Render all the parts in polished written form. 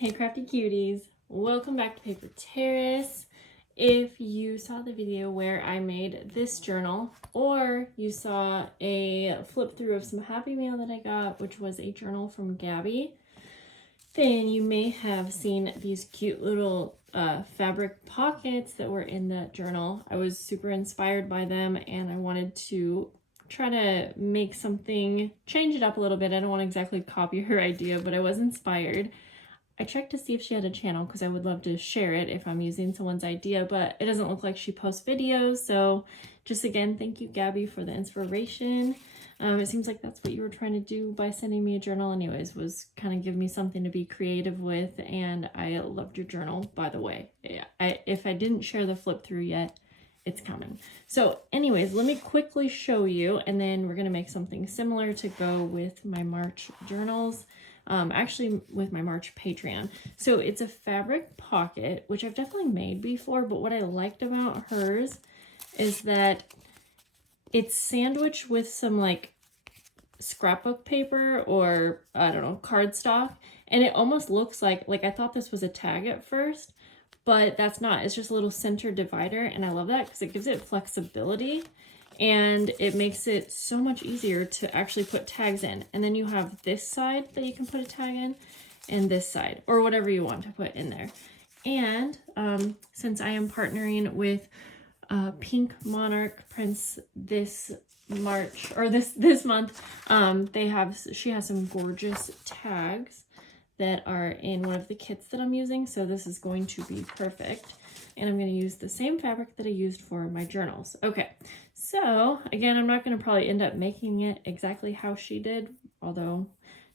Hey crafty cuties, welcome back to Paper Terrace. If you saw the video where I made this journal, or you saw a flip through of some Happy Mail that I got, which was a journal from Gabby, then you may have seen these cute little fabric pockets that were in that journal. I was super inspired by them and I wanted to try to make something, change it up a little bit. I don't want to exactly copy her idea, but I was inspired. I checked to see if she had a channel because I would love to share it if I'm using someone's idea, but it doesn't look like she posts videos. So just again, thank you, Gabby, for the inspiration. It seems like that's what you were trying to do by sending me a journal anyways, was kind of give me something to be creative with. And I loved your journal, by the way. If I didn't share the flip through yet, it's coming. So anyways, let me quickly show you, and then we're going to make something similar to go with my March journals. Actually with my March Patreon. So it's a fabric pocket, which I've definitely made before, but what I liked about hers is that it's sandwiched with some like scrapbook paper or I don't know, cardstock, and it almost looks like I thought this was a tag at first, but that's not. It's just a little center divider, and I love that because it gives it flexibility. And it makes it so much easier to actually put tags in. And then you have this side that you can put a tag in, and this side, or whatever you want to put in there. And since I am partnering with Pink Monarch Prince this March, or this month, she has some gorgeous tags that are in one of the kits that I'm using. So this is going to be perfect. And I'm going to use the same fabric that I used for my journals. Okay, so again, I'm not going to probably end up making it exactly how she did, although,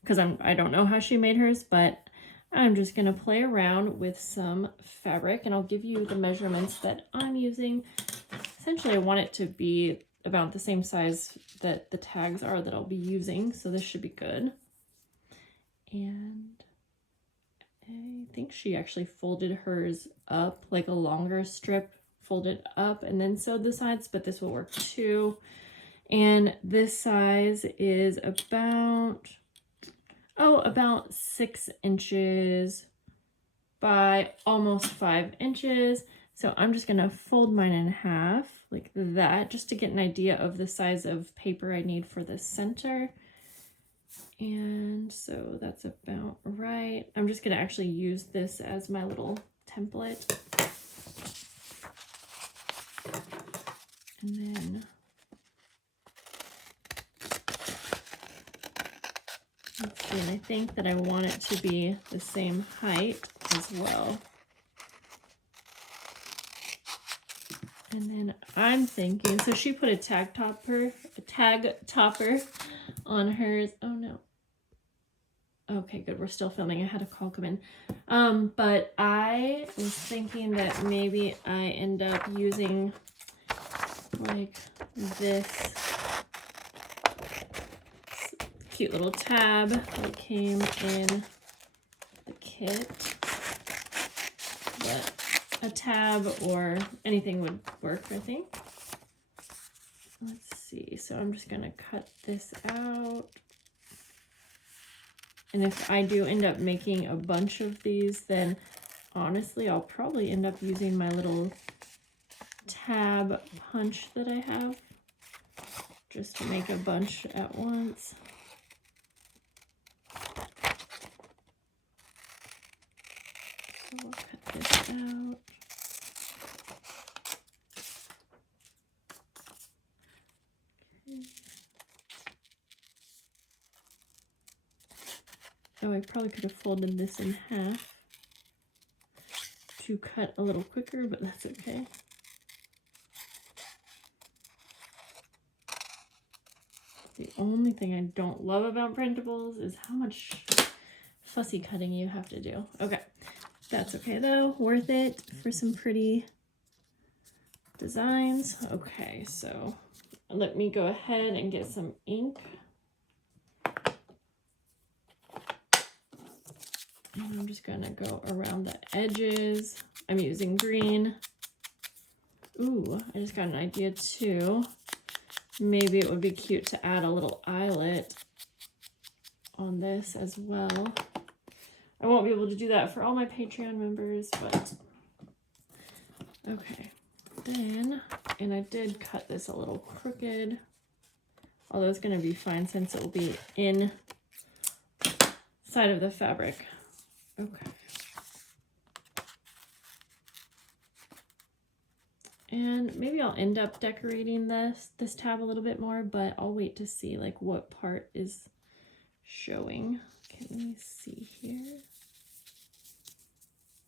because I don't know how she made hers, but I'm just going to play around with some fabric, and I'll give you the measurements that I'm using. Essentially, I want it to be about the same size that the tags are that I'll be using, so this should be good. And I think she actually folded hers up, like a longer strip folded up and then sewed the sides, but this will work too. And this size is about 6 inches by almost 5 inches. So I'm just gonna fold mine in half like that, just to get an idea of the size of paper I need for the center. And so that's about right. I'm just going to actually use this as my little template. And then let's see, and I think that I want it to be the same height as well. And then I'm thinking, so she put a tag topper on hers. Oh no. Okay, good. We're still filming. I had a call come in. But I was thinking that maybe I end up using like this cute little tab that came in the kit. But a tab or anything would work, I think. Let's see. So I'm just going to cut this out. And if I do end up making a bunch of these, then honestly, I'll probably end up using my little tab punch that I have just to make a bunch at once. So we'll cut this out. Okay. Oh, I probably could have folded this in half to cut a little quicker, but that's okay. The only thing I don't love about printables is how much fussy cutting you have to do. Okay, that's okay though. Worth it for some pretty designs. Okay, so let me go ahead and get some ink. And I'm just going to go around the edges. I'm using green. Ooh, I just got an idea too. Maybe it would be cute to add a little eyelet on this as well. I won't be able to do that for all my Patreon members, but okay. Then, and I did cut this a little crooked, although it's going to be fine since it will be inside of the fabric. Okay. And maybe I'll end up decorating this tab a little bit more, but I'll wait to see like what part is showing. Okay, let me see here.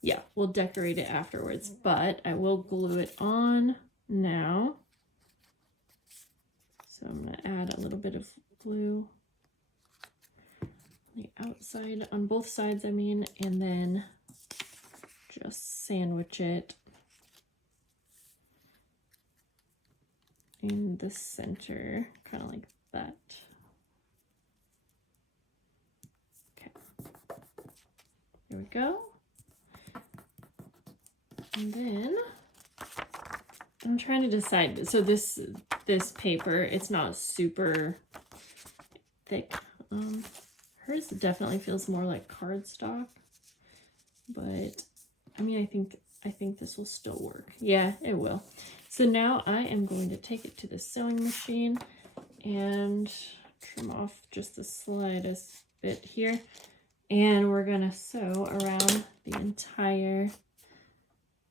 Yeah, we'll decorate it afterwards, but I will glue it on now. So I'm going to add a little bit of glue on the outside, on both sides, I mean, and then just sandwich it in the center, kind of like that. Okay, there we go. And then I'm trying to decide. So this paper, it's not super thick. Hers definitely feels more like cardstock, but I mean, I think this will still work. Yeah, it will. So now I am going to take it to the sewing machine and trim off just the slightest bit here. And we're gonna sew around the entire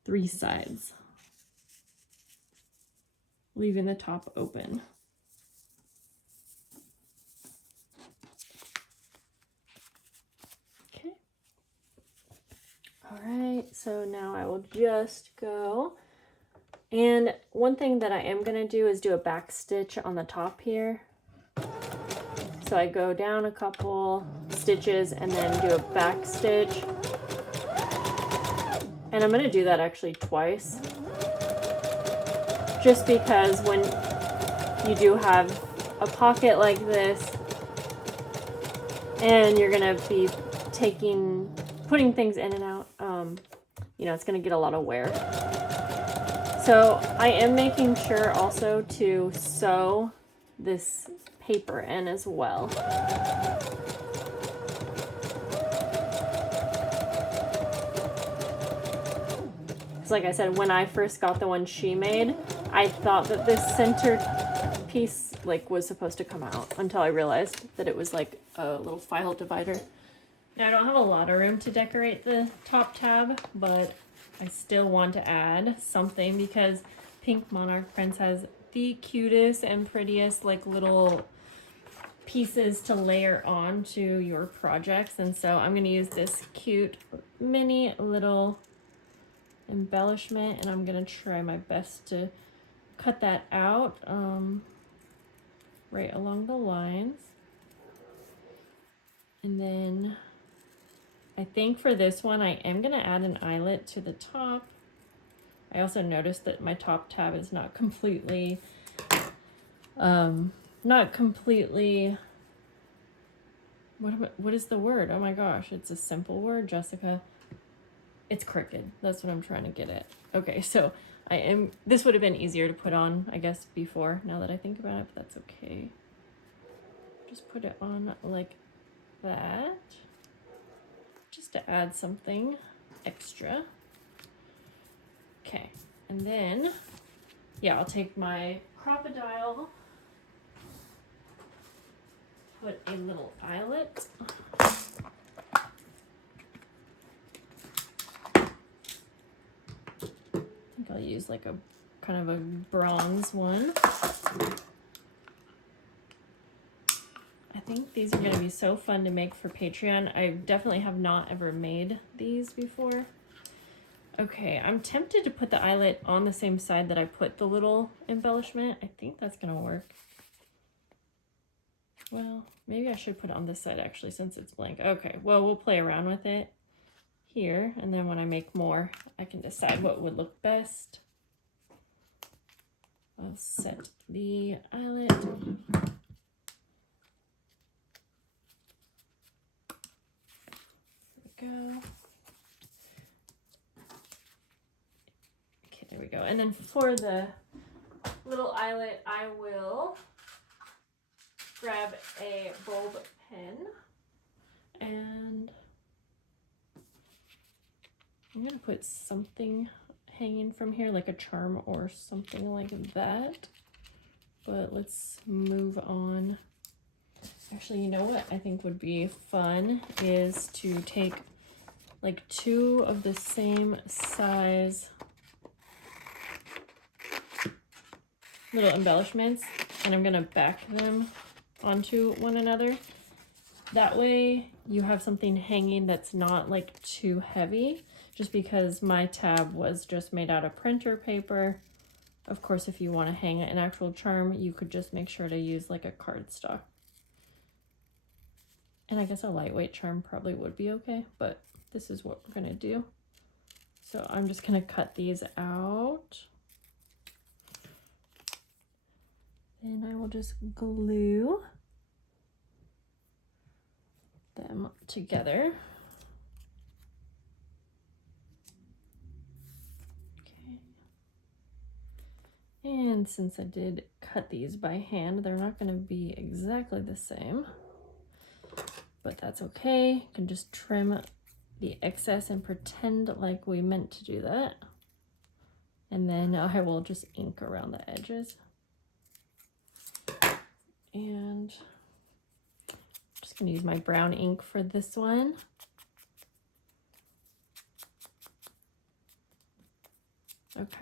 3 sides, leaving the top open. Okay. All right, so now I will just go. And one thing that I am going to do is do a back stitch on the top here. So I go down a couple stitches and then do a back stitch. And I'm going to do that actually twice. Just because when you do have a pocket like this and you're going to be putting things in and out, you know, it's going to get a lot of wear. So I am making sure also to sew this paper in as well. Because like I said, when I first got the one she made, I thought that this center piece like was supposed to come out until I realized that it was like a little file divider. Now I don't have a lot of room to decorate the top tab, but I still want to add something because Pink Monarch Prince has the cutest and prettiest like little pieces to layer on to your projects. And so I'm going to use this cute mini little embellishment and I'm going to try my best to cut that out right along the lines. And then I think for this one, I am going to add an eyelet to the top. I also noticed that my top tab is not completely, what is the word? Oh my gosh, it's a simple word, Jessica. It's crooked. That's what I'm trying to get at. Okay, so this would have been easier to put on, I guess, before, now that I think about it, but that's okay. Just put it on like that. Just to add something extra. Okay, and then, yeah, I'll take my crocodile, put a little eyelet. I think I'll use like a kind of a bronze one. I think these are going to be so fun to make for Patreon. I definitely have not ever made these before. Okay, I'm tempted to put the eyelet on the same side that I put the little embellishment. I think that's going to work. Well, maybe I should put it on this side actually since it's blank. Okay, well, we'll play around with it here. And then when I make more, I can decide what would look best. I'll set the eyelet. Go. Okay, there we go. And then for the little eyelet, I will grab a bulb pen and I'm gonna put something hanging from here, like a charm or something like that. But let's move on. Actually, you know what I think would be fun is to take like 2 of the same size little embellishments, and I'm gonna back them onto one another. That way you have something hanging that's not like too heavy, just because my tab was just made out of printer paper. Of course, if you want to hang an actual charm, you could just make sure to use like a cardstock. And I guess a lightweight charm probably would be okay, but this is what we're gonna do. So I'm just gonna cut these out. Then I will just glue them together. Okay. And since I did cut these by hand, they're not gonna be exactly the same, but that's okay. You can just trim the excess and pretend like we meant to do that. And then I will just ink around the edges. And I'm just gonna use my brown ink for this one. Okay.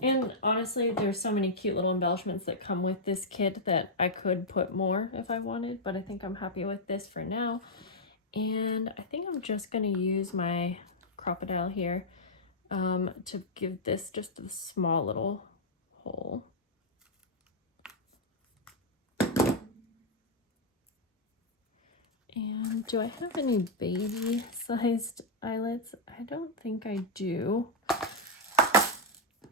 And honestly, there's so many cute little embellishments that come with this kit that I could put more if I wanted, but I think I'm happy with this for now. And I think I'm just gonna use my crocodile here to give this just a small little hole. And do I have any baby sized eyelets? I don't think I do.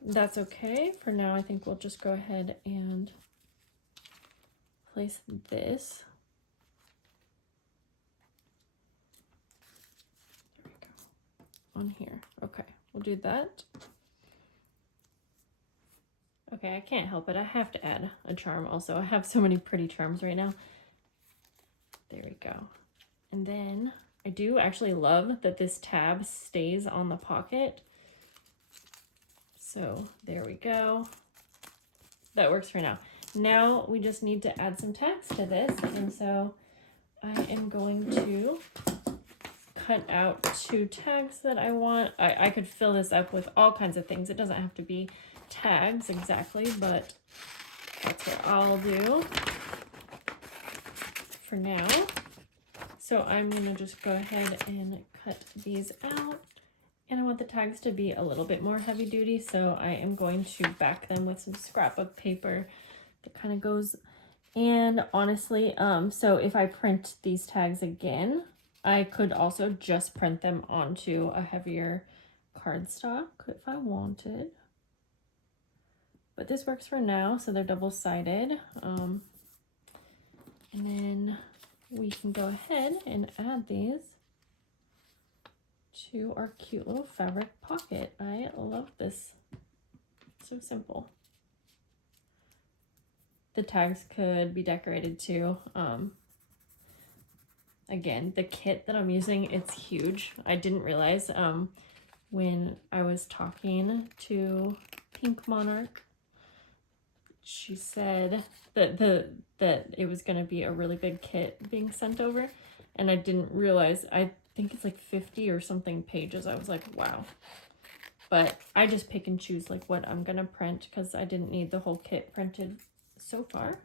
That's okay. For now, I think we'll just go ahead and place this. There we go. On here. Okay, we'll do that. Okay, I can't help it. I have to add a charm also. I have so many pretty charms right now. There we go. And then I do actually love that this tab stays on the pocket. So there we go. That works for now. Now we just need to add some tags to this. And so I am going to cut out 2 tags that I want. I could fill this up with all kinds of things. It doesn't have to be tags exactly, but that's what I'll do for now. So I'm gonna just go ahead and cut these out. And I want the tags to be a little bit more heavy duty, so I am going to back them with some scrapbook paper that kind of goes. And honestly, so if I print these tags again, I could also just print them onto a heavier cardstock if I wanted. But this works for now, so they're double-sided. And then we can go ahead and add these to our cute little fabric pocket. I love this. So simple. The tags could be decorated too. Again, the kit that I'm using, it's huge. I didn't realize when I was talking to Pink Monarch, she said that it was going to be a really big kit being sent over, and I didn't realize. I think it's like 50 or something pages. I was like, wow. But I just pick and choose like what I'm gonna print because I didn't need the whole kit printed so far.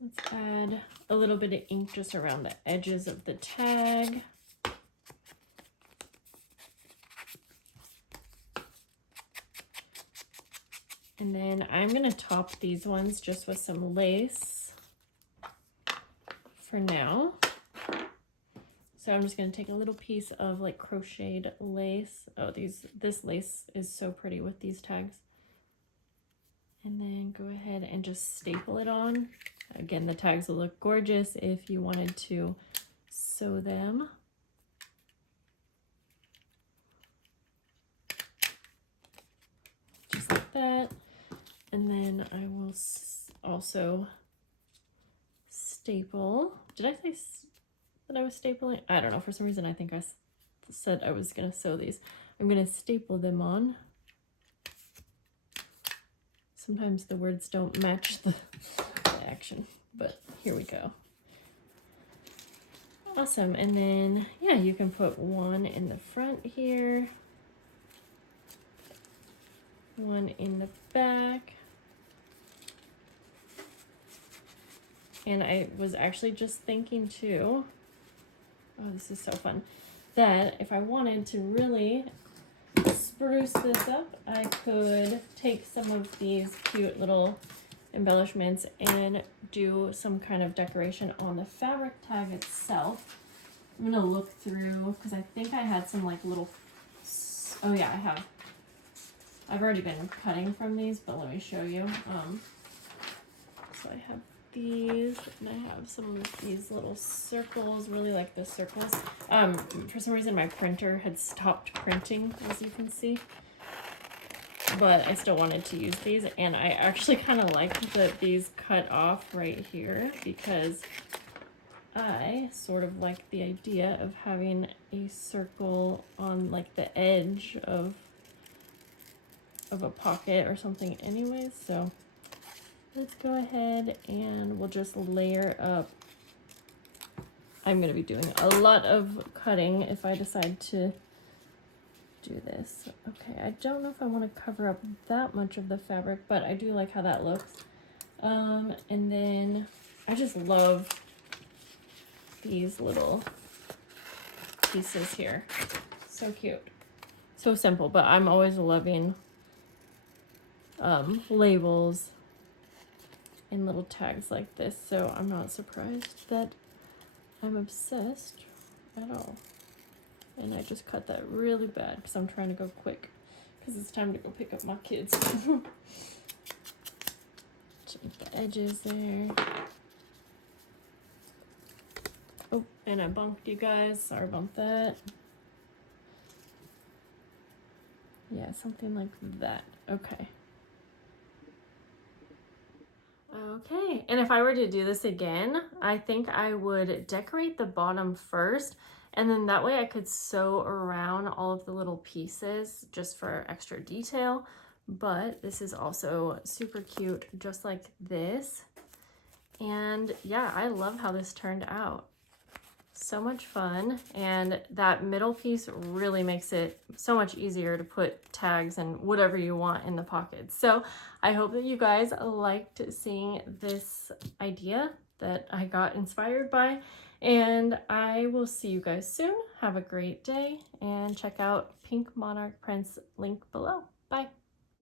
Let's add a little bit of ink just around the edges of the tag. And then I'm gonna top these ones just with some lace for now. So I'm just gonna take a little piece of like crocheted lace. Oh, this lace is so pretty with these tags. And then go ahead and just staple it on. Again, the tags will look gorgeous if you wanted to sew them. Just like that. And then I will also staple. Did I say that I was stapling. I don't know, for some reason I think I said I was gonna sew these. I'm gonna staple them on. Sometimes the words don't match the action, but here we go. Awesome. And then, yeah, you can put one in the front here, one in the back. And I was actually just thinking too, oh, this is so fun, that if I wanted to really spruce this up, I could take some of these cute little embellishments and do some kind of decoration on the fabric tag itself. I'm gonna look through because I think I had some like little, oh yeah, I have. I've already been cutting from these, but let me show you. So I have these, and I have some of these little circles, really like the circles. For some reason my printer had stopped printing, as you can see, but I still wanted to use these, and I actually kind of like that these cut off right here because I sort of like the idea of having a circle on like the edge of a pocket or something anyways. So let's go ahead and we'll just layer up. I'm going to be doing a lot of cutting if I decide to do this. Okay, I don't know if I want to cover up that much of the fabric, but I do like how that looks. And then I just love these little pieces here. So cute. So simple, but I'm always loving labels and little tags like this, so I'm not surprised that I'm obsessed at all. And I just cut that really bad because I'm trying to go quick because it's time to go pick up my kids. Check the edges there. Oh, and I bumped you guys. Sorry about that. Yeah, something like that. Okay. Okay, and if I were to do this again, I think I would decorate the bottom first, and then that way I could sew around all of the little pieces just for extra detail. But this is also super cute, just like this. And yeah, I love how this turned out. So much fun, and that middle piece really makes it so much easier to put tags and whatever you want in the pockets. So I hope that you guys liked seeing this idea that I got inspired by, and I will see you guys soon. Have a great day, and check out Pink Monarch Prints link below. Bye.